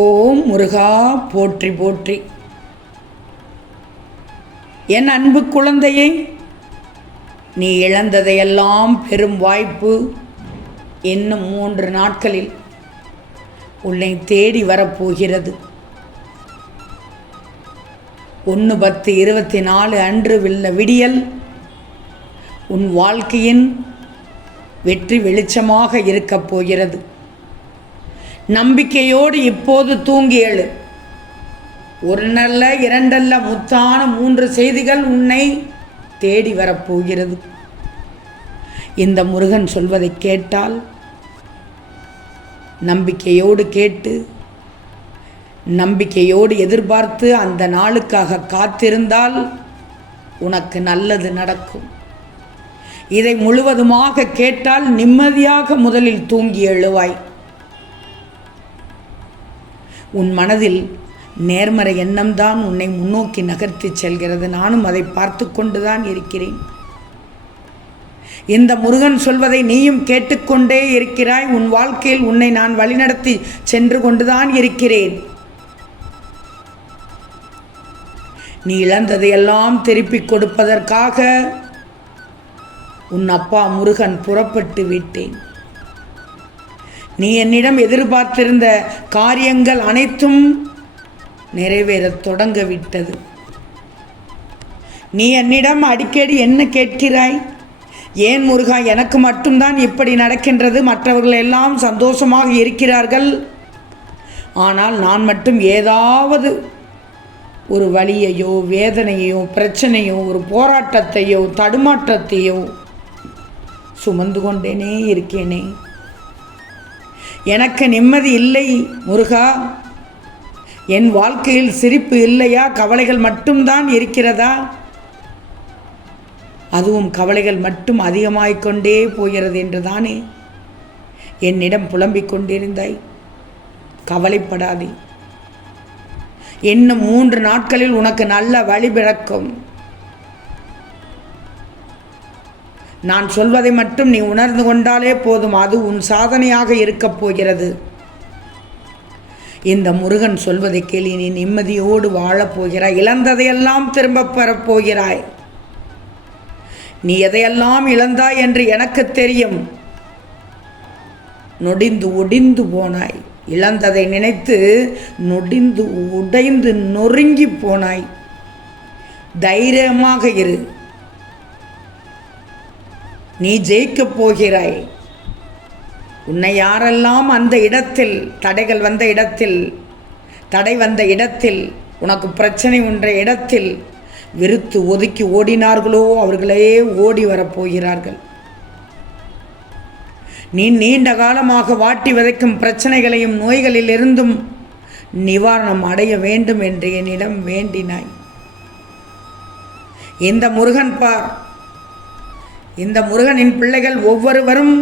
ஓம் முருகா போற்றி போற்றி. என் அன்பு குழந்தையே, நீ இழந்ததையெல்லாம் பெரும் வாய்ப்பு இன்னும் 3 நாட்களில் உன்னை தேடி வரப்போகிறது. 1/10/24 அன்று விடியல் உன் வாழ்க்கையின் வெற்றி வெளிச்சமாக இருக்கப் போகிறது. நம்பிக்கையோடு இப்போது தூங்கி எழு. 1 அல்ல 2 அல்ல, முத்தான 3 செய்திகள் உன்னை தேடி வரப்போகிறது. இந்த முருகன் சொல்வதை கேட்டால் நம்பிக்கையோடு கேட்டு நம்பிக்கையோடு எதிர்பார்த்து அந்த நாளுக்காக காத்திருந்தால் உனக்கு நல்லது நடக்கும். இதை முழுவதுமாக கேட்டால் நிம்மதியாக முதலில் தூங்கி எழுவாய். உன் மனதில் நேர்மறை எண்ணம்தான் உன்னை முன்னோக்கி நகர்த்தி செல்கிறது. நானும் அதை பார்த்து கொண்டுதான் இருக்கிறேன். இந்த முருகன் சொல்வதை நீயும் கேட்டுக்கொண்டே இருக்கிறாய். உன் வாழ்க்கையில் உன்னை நான் வழிநடத்தி சென்று கொண்டுதான் இருக்கிறேன். நீ இழந்ததையெல்லாம் திருப்பிக் கொடுப்பதற்காக உன் அப்பா முருகன் புறப்பட்டு விட்டேன். நீ என்னிடம் எதிர்பார்த்திருந்த காரியங்கள் அனைத்தும் நிறைவேறத் தொடங்கவிட்டது. நீ என்னிடம் அடிக்கடி என்ன கேட்கிறாய்? ஏன் முருகா, எனக்கு மட்டும்தான் இப்படி நடக்கின்றது? மற்றவர்கள் எல்லாம் சந்தோஷமாக இருக்கிறார்கள், ஆனால் நான் மட்டும் ஏதாவது ஒரு வலியையோ வேதனையோ பிரச்சனையோ ஒரு போராட்டத்தையோ தடுமாற்றத்தையோ சுமந்து கொண்டேனே இருக்கேனே. எனக்கு நிம்மதி இல்லை முருகா. என் வாழ்க்கையில் சிரிப்பு இல்லையா? கவலைகள் மட்டும்தான் இருக்கிறதா? அதுவும் கவலைகள் மட்டும் அதிகமாகிக்கொண்டே போகிறது என்று தானே என்னிடம் புலம்பிக் கொண்டிருந்தாய். கவலைப்படாதே, இன்னும் 3 நாட்களில் உனக்கு நல்ல வழி பிறக்கும். நான் சொல்வதை மட்டும் நீ உணர்ந்து கொண்டாலே போதும், அது உன் சாதனையாக இருக்கப் போகிறது. இந்த முருகன் சொல்வதை கேளு. நீ நிம்மதியோடு வாழப்போகிறாய். இழந்ததையெல்லாம் திரும்பப் பெறப்போகிறாய். நீ எதையெல்லாம் இழந்தாய் என்று எனக்கு தெரியும். நொடிந்து ஒடிந்து போனாய். இழந்ததை நினைத்து நொடிந்து உடைந்து நொறுங்கி போனாய். தைரியமாக இரு. நீ ஜெயிக்கப் போகிறாய். உன்னை யாரெல்லாம் அந்த இடத்தில் தடைகள் வந்த இடத்தில் தடை வந்த இடத்தில் உனக்கு பிரச்சனை என்ற இடத்தில் வெறுத்து ஒதுக்கி ஓடினார்களோ அவர்களே ஓடி வரப்போகிறார்கள். நீ நீண்ட காலமாக வாட்டி விதைக்கும் பிரச்சனைகளையும் நோய்களில் இருந்தும் நிவாரணம் அடைய வேண்டும் என்று என்னிடம் வேண்டினாய். இந்த முருகன் பார், இந்த முருகனின் பிள்ளைகள் ஒவ்வொருவரும்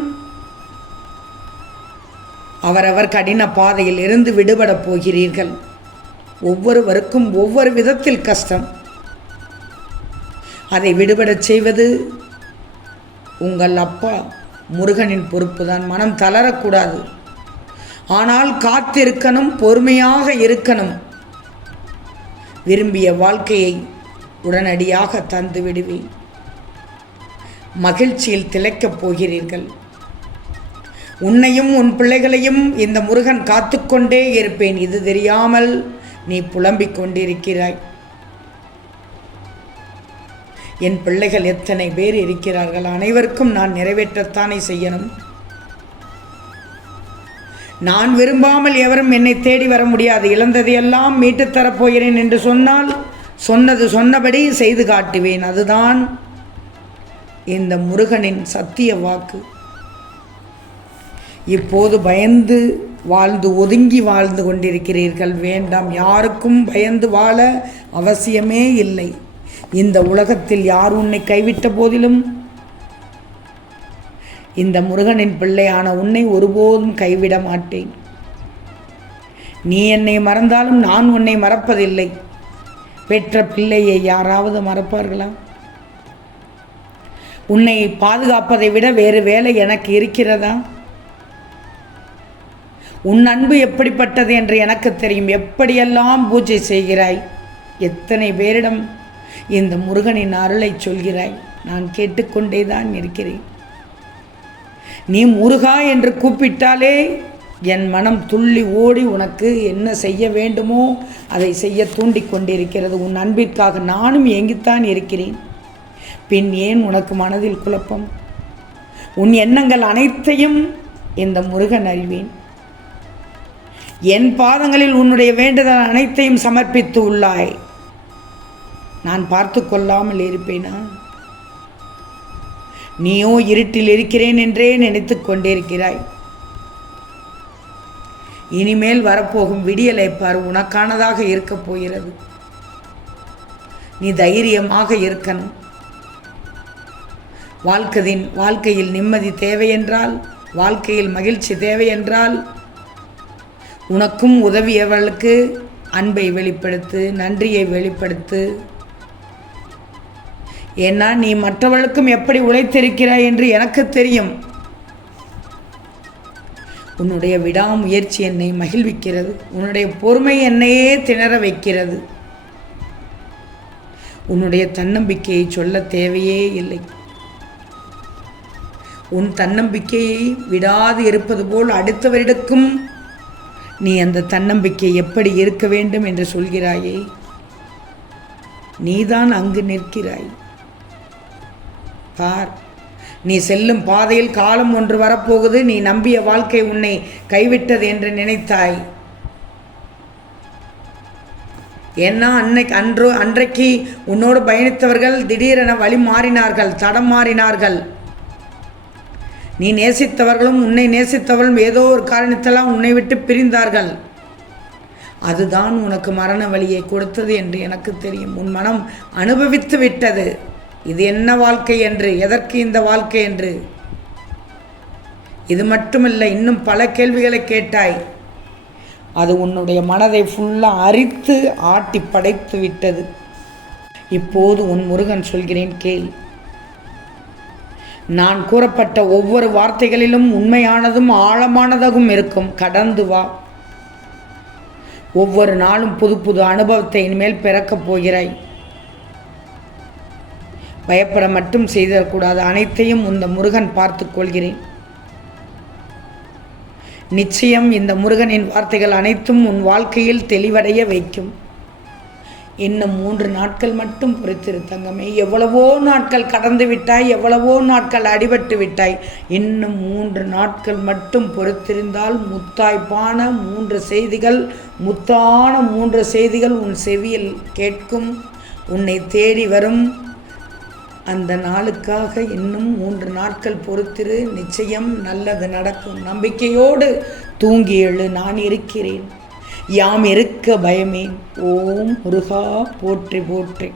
அவரவர் கடின பாதையில் இருந்து விடுபடப் போகிறீர்கள். ஒவ்வொருவருக்கும் ஒவ்வொரு விதத்தில் கஷ்டம். அதை விடுபடச் செய்வது உங்கள் அப்பா முருகனின் பொறுப்பு தான். மனம் தளரக்கூடாது, ஆனால் காத்திருக்கணும், பொறுமையாக இருக்கணும். விரும்பிய வாழ்க்கையை உடனடியாக தந்து விடுவேன். மகிழ்ச்சியில் திளைக்கப் போகிறீர்கள். உன்னையும் உன் பிள்ளைகளையும் இந்த முருகன் காத்துக்கொண்டே இருப்பேன். இது தெரியாமல் நீ புலம்பிக் கொண்டிருக்கிறாய். என் பிள்ளைகள் எத்தனை பேர் இருக்கிறார்கள், அனைவருக்கும் நான் நிறைவேற்றத்தானே செய்யணும். நான் விரும்பாமல் எவரும் என்னை தேடி வர முடியாது. இழந்ததையெல்லாம் மீட்டுத் தரப்போகிறேன் என்று சொன்னால் சொன்னது சொன்னபடி செய்து காட்டுவேன். அதுதான் இந்த முருகனின் சத்திய வாக்கு. இப்போது பயந்து வாழ்ந்து ஒதுங்கி வாழ்ந்து கொண்டிருக்கிறீர்கள். வேண்டாம், யாருக்கும் பயந்து வாழ அவசியமே இல்லை. இந்த உலகத்தில் யார் உன்னை கைவிட்ட போதிலும் இந்த முருகனின் பிள்ளையான உன்னை ஒருபோதும் கைவிட மாட்டேன். நீ என்னை மறந்தாலும் நான் உன்னை மறப்பதில்லை. பெற்ற பிள்ளையை யாராவது மறப்பார்களா? உன்னை பாதுகாப்பதை விட வேறு வேலை எனக்கு இருக்கிறதா? உன் அன்பு எப்படிப்பட்டது என்று எனக்கு தெரியும். எப்படியெல்லாம் பூஜை செய்கிறாய், எத்தனை பேரிடம் இந்த முருகனின் அருளை சொல்கிறாய். நான் கேட்டுக்கொண்டே தான் இருக்கிறேன். நீ முருகா என்று கூப்பிட்டாலே என் மனம் துள்ளி ஓடி உனக்கு என்ன செய்ய வேண்டுமோ அதை செய்ய தூண்டிக் கொண்டிருக்கிறது. உன் அன்பிற்காக நானும் ஏங்கித்தான் இருக்கிறேன். பின் ஏன் உனக்கு மனதில் குழப்பம்? உன் எண்ணங்கள் அனைத்தையும் இந்த முருகன் அறிவேன். என் பாதங்களில் உன்னுடைய வேண்டுதல் அனைத்தையும் சமர்ப்பித்து உள்ளாய். நான் பார்த்து கொள்ளாமல் இருப்பேனா? நீயோ இருட்டில் இருக்கிறேன் என்றே நினைத்து கொண்டிருக்கிறாய். இனிமேல் வரப்போகும் விடியலை பார், உனக்கானதாக இருக்கப் போகிறது. நீ தைரியமாக இருக்கணும். வாழ்க்கையில் நிம்மதி தேவையென்றால், வாழ்க்கையில் மகிழ்ச்சி தேவையென்றால், உனக்கும் உதவியவர்களுக்கு அன்பை வெளிப்படுத்து, நன்றியை வெளிப்படுத்து. ஏன்னா நீ மற்றவர்களுக்கும் எப்படி உழைத்திருக்கிறாய் என்று எனக்கு தெரியும். உன்னுடைய விடாமுயற்சி என்னை மகிழ்விக்கிறது. உன்னுடைய பொறுமை என்னையே திணற வைக்கிறது. உன்னுடைய தன்னம்பிக்கையை சொல்ல தேவையே இல்லை. உன் தன்னம்பிக்கையை விடாது இருப்பது போல் அடுத்தவரிடக்கும் நீ அந்த தன்னம்பிக்கை எப்படி இருக்க வேண்டும் என்று சொல்கிறாயே, நீதான் அங்கு நிற்கிறாய். பார், நீ செல்லும் பாதையில் காலம் ஒன்று வரப்போகுது. நீ நம்பிய வாழ்க்கை உன்னை கைவிட்டது என்று நினைத்தாய். ஏன்னா அன்றைக்கு உன்னோடு பயணித்தவர்கள் திடீரென வழி மாறினார்கள், தடம் மாறினார்கள். நீ நேசித்தவர்களும் உன்னை நேசித்தவர்களும் ஏதோ ஒரு காரணத்தெல்லாம் உன்னை விட்டு பிரிந்தார்கள். அதுதான் உனக்கு மரண வழியை கொடுத்தது என்று எனக்கு தெரியும். உன் மனம் அனுபவித்து விட்டது. இது என்ன வாழ்க்கை என்று, எதற்கு இந்த வாழ்க்கை என்று. இது மட்டுமல்ல, இன்னும் பல கேள்விகளை கேட்டாய். அது உன்னுடைய மனதை ஃபுல்லாக அரித்து ஆட்டி படைத்து விட்டது. இப்போது உன் முருகன் சொல்கிறேன் கேள். நான் கூறப்பட்ட ஒவ்வொரு வார்த்தைகளிலும் உண்மையானதும் ஆழமானதாகவும் இருக்கும். கடந்து வா. ஒவ்வொரு நாளும் புது புது அனுபவத்தை இனிமேல் பிறக்கப் போகிறாய். பயப்பட மட்டும் செய்திடக்கூடாது. அனைத்தையும் இந்த முருகன் பார்த்து கொள்கிறேன். நிச்சயம் இந்த முருகனின் வார்த்தைகள் அனைத்தும் உன் வாழ்க்கையில் தெளிவடைய வைக்கும். இன்னும் 3 நாட்கள் மட்டும் பொறுத்திரு தங்கமே. எவ்வளவோ நாட்கள் கடந்து விட்டாய், எவ்வளவோ நாட்கள் அடிபட்டு விட்டாய். இன்னும் 3 நாட்கள் மட்டும் பொறுத்திருந்தால் முத்தாய்ப்பான 3 செய்திகள், முத்தான 3 செய்திகள் உன் செவியில் கேட்கும். உன்னை தேடி வரும். அந்த நாளுக்காக இன்னும் 3 நாட்கள் பொறுத்திரு. நிச்சயம் நல்லது நடக்கும். நம்பிக்கையோடு தூங்கி எழு. நான் இருக்கிறேன். யாம் இருக்க பயமேன். ஓம் முருகா போற்றி போற்றி.